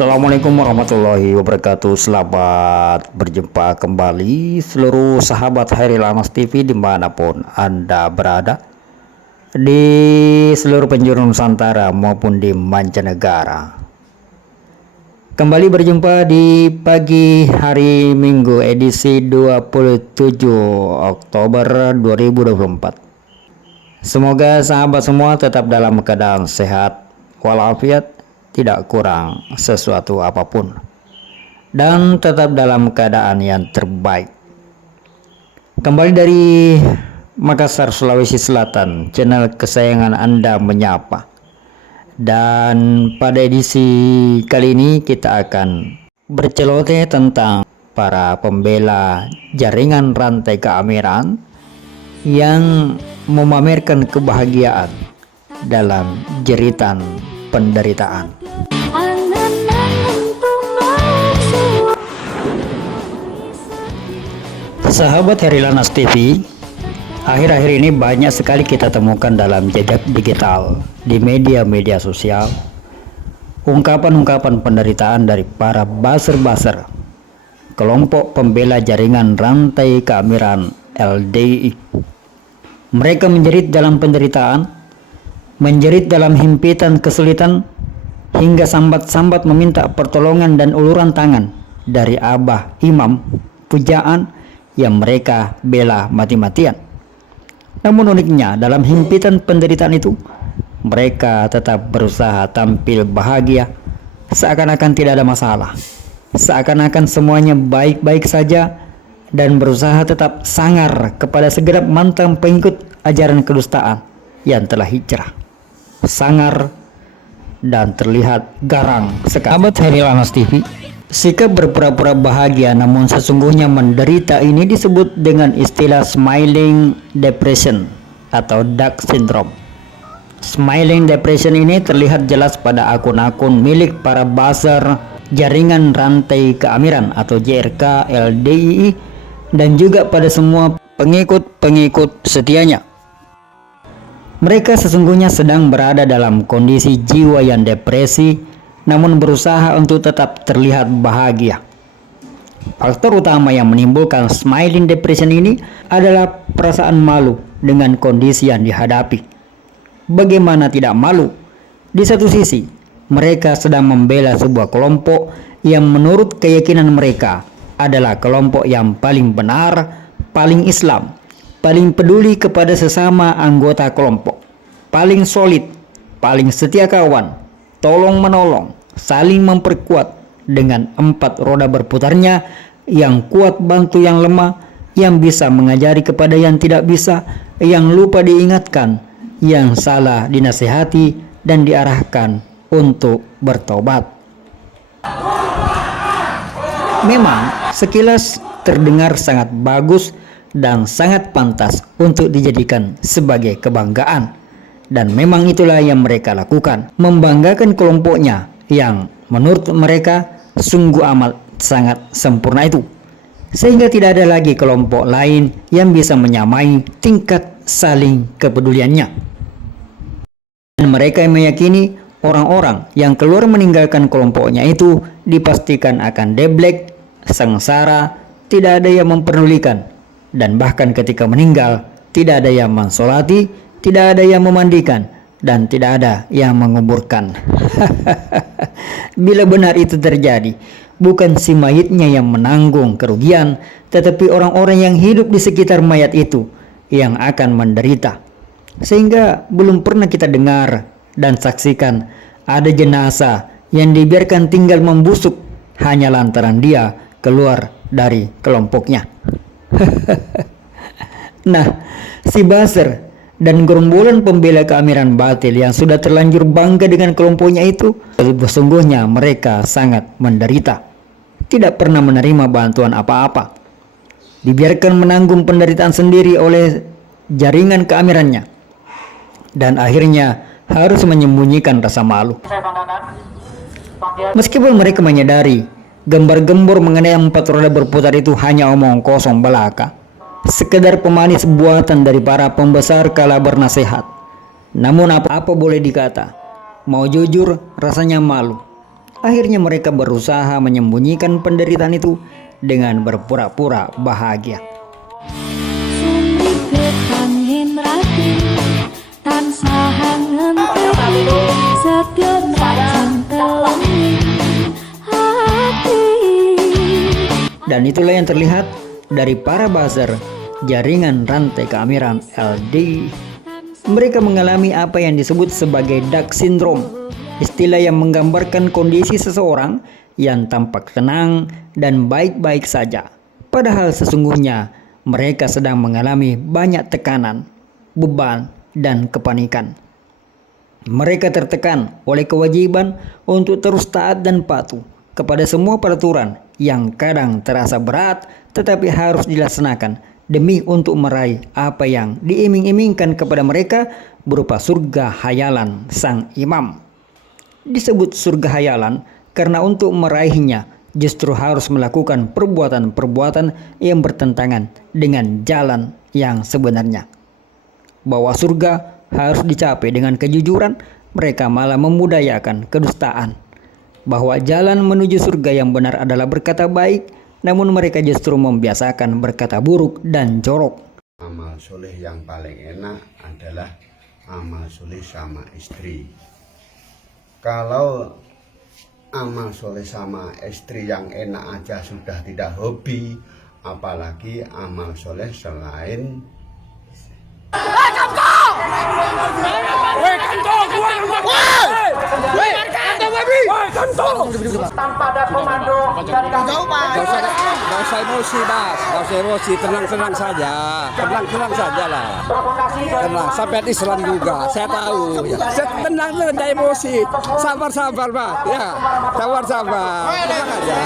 Assalamualaikum warahmatullahi wabarakatuh. Selamat berjumpa kembali seluruh sahabat Hairil Anas TV dimanapun Anda berada, di seluruh penjuru Nusantara maupun di mancanegara. Kembali berjumpa di pagi hari Minggu edisi 27 Oktober 2024. Semoga sahabat semua tetap dalam keadaan sehat walafiat, tidak kurang sesuatu apapun, dan tetap dalam keadaan yang terbaik. Kembali dari Makassar, Sulawesi Selatan, channel kesayangan Anda menyapa. Dan pada edisi kali ini kita akan berceloteh tentang para pembela jaringan rantai keamiran yang memamerkan kebahagiaan dalam jeritan penderitaan. Sahabat Hairil Anas TV, akhir-akhir ini banyak sekali kita temukan dalam jejak digital di media-media sosial ungkapan-ungkapan penderitaan dari para buzzer-buzzer, kelompok pembela jaringan rantai keamiran LDI. Mereka menjerit dalam penderitaan, menjerit dalam himpitan kesulitan, hingga sambat-sambat meminta pertolongan dan uluran tangan dari abah imam pujaan yang mereka bela mati-matian. Namun uniknya, dalam himpitan penderitaan itu mereka tetap berusaha tampil bahagia, seakan-akan tidak ada masalah, seakan-akan semuanya baik-baik saja, dan berusaha tetap sangar kepada segenap mantan pengikut ajaran kedustaan yang telah hijrah. Sangar dan terlihat garang sekali. Sahabat Hairil Anas TV, sikap berpura-pura bahagia namun sesungguhnya menderita ini disebut dengan istilah smiling depression atau dark syndrome. Smiling depression ini terlihat jelas pada akun-akun milik para buzzer jaringan rantai keamiran atau JRK LDII dan juga pada semua pengikut-pengikut setianya. Mereka sesungguhnya sedang berada dalam kondisi jiwa yang depresi, namun berusaha untuk tetap terlihat bahagia. Faktor utama yang menimbulkan smiling depression ini adalah perasaan malu dengan kondisi yang dihadapi. Bagaimana tidak malu? Di satu sisi, mereka sedang membela sebuah kelompok yang menurut keyakinan mereka adalah kelompok yang paling benar, paling Islam, paling peduli kepada sesama anggota kelompok, paling solid, paling setia kawan, tolong menolong, saling memperkuat dengan 4 roda berputarnya, yang kuat bantu yang lemah, yang bisa mengajari kepada yang tidak bisa, yang lupa diingatkan, yang salah dinasihati dan diarahkan untuk bertobat. Memang sekilas terdengar sangat bagus dan sangat pantas untuk dijadikan sebagai kebanggaan, dan memang itulah yang mereka lakukan, membanggakan kelompoknya yang menurut mereka sungguh amat sangat sempurna itu, sehingga tidak ada lagi kelompok lain yang bisa menyamai tingkat saling kepeduliannya. Dan mereka meyakini orang-orang yang keluar meninggalkan kelompoknya itu dipastikan akan deblek, sengsara, tidak ada yang memperdulikan, dan bahkan ketika meninggal tidak ada yang mensolati, tidak ada yang memandikan, dan tidak ada yang menguburkan. Bila benar itu terjadi, bukan si mayitnya yang menanggung kerugian, tetapi orang-orang yang hidup di sekitar mayat itu yang akan menderita. Sehingga belum pernah kita dengar dan saksikan ada jenazah yang dibiarkan tinggal membusuk hanya lantaran dia keluar dari kelompoknya. Nah, si buzzer dan gerombolan pembela keamiran batil yang sudah terlanjur bangga dengan kelompoknya itu, sesungguhnya mereka sangat menderita, tidak pernah menerima bantuan apa-apa, dibiarkan menanggung penderitaan sendiri oleh jaringan keamirannya, dan akhirnya harus menyembunyikan rasa malu. Meskipun mereka menyadari gembar-gembor mengenai 4 roda berputar itu hanya omong kosong belaka, sekedar pemanis buatan dari para pembesar kala bernasihat. Namun apa boleh dikata, mau jujur rasanya malu. Akhirnya mereka berusaha menyembunyikan penderitaan itu dengan berpura-pura bahagia. Dan itulah yang terlihat dari para buzzer jaringan rantai keamiran LDI. Mereka mengalami apa yang disebut sebagai dark syndrome, istilah yang menggambarkan kondisi seseorang yang tampak tenang dan baik-baik saja, padahal sesungguhnya mereka sedang mengalami banyak tekanan, beban, dan kepanikan. Mereka tertekan oleh kewajiban untuk terus taat dan patuh kepada semua peraturan yang kadang terasa berat tetapi harus dilaksanakan demi untuk meraih apa yang diiming-imingkan kepada mereka berupa surga hayalan sang imam. Disebut surga hayalan karena untuk meraihnya justru harus melakukan perbuatan-perbuatan yang bertentangan dengan jalan yang sebenarnya. Bahwa surga harus dicapai dengan kejujuran, mereka malah memudayakan kedustaan. Bahwa jalan menuju surga yang benar adalah berkata baik, namun mereka justru membiasakan berkata buruk dan jorok. Amal soleh yang paling enak adalah amal soleh sama istri. Kalau amal soleh sama istri yang enak aja sudah tidak hobi, apalagi amal soleh selain tanpa ada komando dari kami. Gak usah emosi, Mas. Gak usah emosi, tenang-tenang saja. Tenang-tenang saja lah. Tenang, sampai Islam juga. Saya tahu. Ya. Tenang, tidak emosi. Sabar-sabar, Pak. Ya, sabar-sabar. Tenang aja.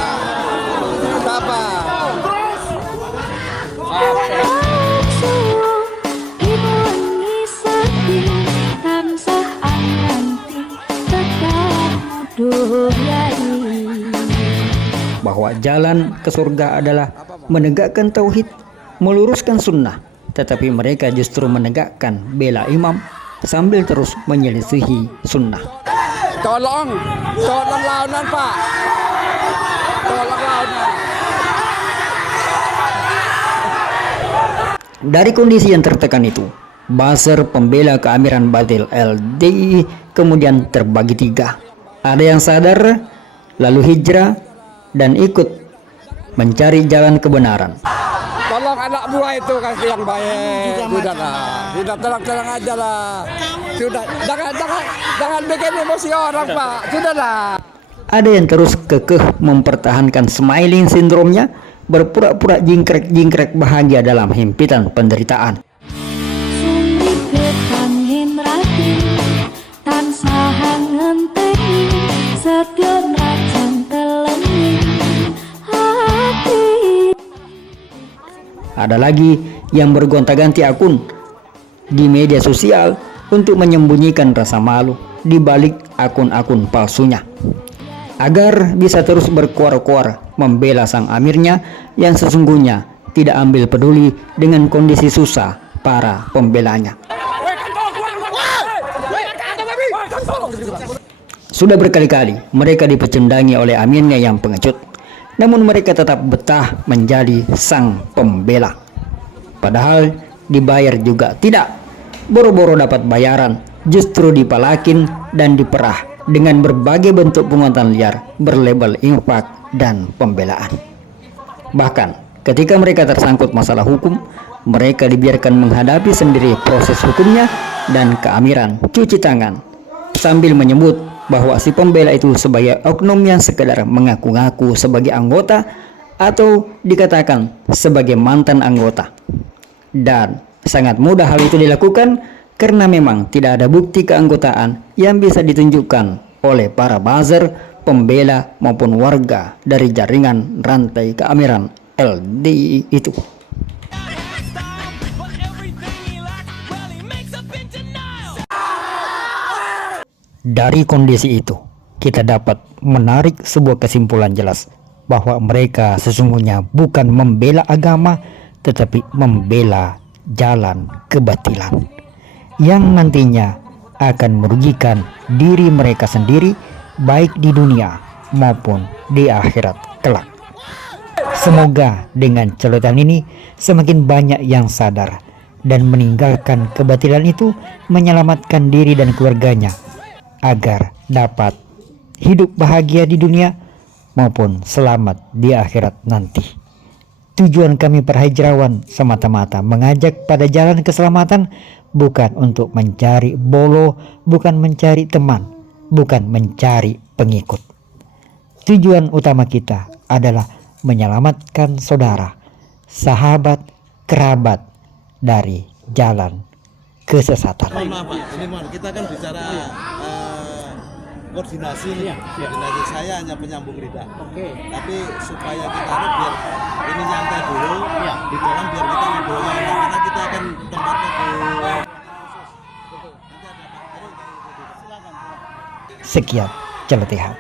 Sabar. Bahwa jalan ke surga adalah menegakkan tauhid, meluruskan sunnah, tetapi mereka justru menegakkan bela imam sambil terus menyelisihi sunnah. Tolong launan, Pak. Tolong launan. Dari kondisi yang tertekan itu, buzzer pembela keamiran batil LDI kemudian terbagi tiga. Ada yang sadar, lalu hijrah, dan ikut mencari jalan kebenaran. Tolong anak buah itu kasih yang baik. Sudah tenang aja lah. Sudah, jangan bikin emosi orang, Pak. Sudahlah. Ada yang terus kekeh mempertahankan smiling syndrome-nya, berpura-pura jingkrek bahagia dalam himpitan penderitaan. Ada lagi yang bergonta-ganti akun di media sosial untuk menyembunyikan rasa malu di balik akun-akun palsunya, agar bisa terus berkuar-kuar membela sang amirnya yang sesungguhnya tidak ambil peduli dengan kondisi susah para pembelanya. Sudah berkali-kali mereka dipecendangi oleh amirnya yang pengecut, namun mereka tetap betah menjadi sang pembela. Padahal dibayar juga tidak, boro-boro dapat bayaran, justru dipalakin dan diperah dengan berbagai bentuk pungutan liar berlabel infak dan pembelaan. Bahkan ketika mereka tersangkut masalah hukum, mereka dibiarkan menghadapi sendiri proses hukumnya dan keamiran cuci tangan, sambil menyebut bahwa si pembela itu sebagai oknum yang sekedar mengaku-ngaku sebagai anggota atau dikatakan sebagai mantan anggota. Dan sangat mudah hal itu dilakukan karena memang tidak ada bukti keanggotaan yang bisa ditunjukkan oleh para buzzer, pembela maupun warga dari jaringan rantai keamiran LDI itu. Dari kondisi itu, kita dapat menarik sebuah kesimpulan jelas bahwa mereka sesungguhnya bukan membela agama, tetapi membela jalan kebatilan yang nantinya akan merugikan diri mereka sendiri baik di dunia maupun di akhirat kelak. Semoga dengan celotehan ini semakin banyak yang sadar dan meninggalkan kebatilan itu, menyelamatkan diri dan keluarganya agar dapat hidup bahagia di dunia maupun selamat di akhirat nanti. Tujuan kami para hijrawan semata-mata mengajak pada jalan keselamatan, bukan untuk mencari bolo, bukan mencari teman, bukan mencari pengikut. Tujuan utama kita adalah menyelamatkan saudara, sahabat, kerabat dari jalan kesesatan. Maaf Pak, ini mohon kita kan bicara koordinasi nih. Koordinasi saya hanya penyambung lidah. Tapi supaya kita biar ini nyantai dulu, di dalam biar kita ngobrolnya enak, karena kita akan tempatnya ke Sekian celotehan.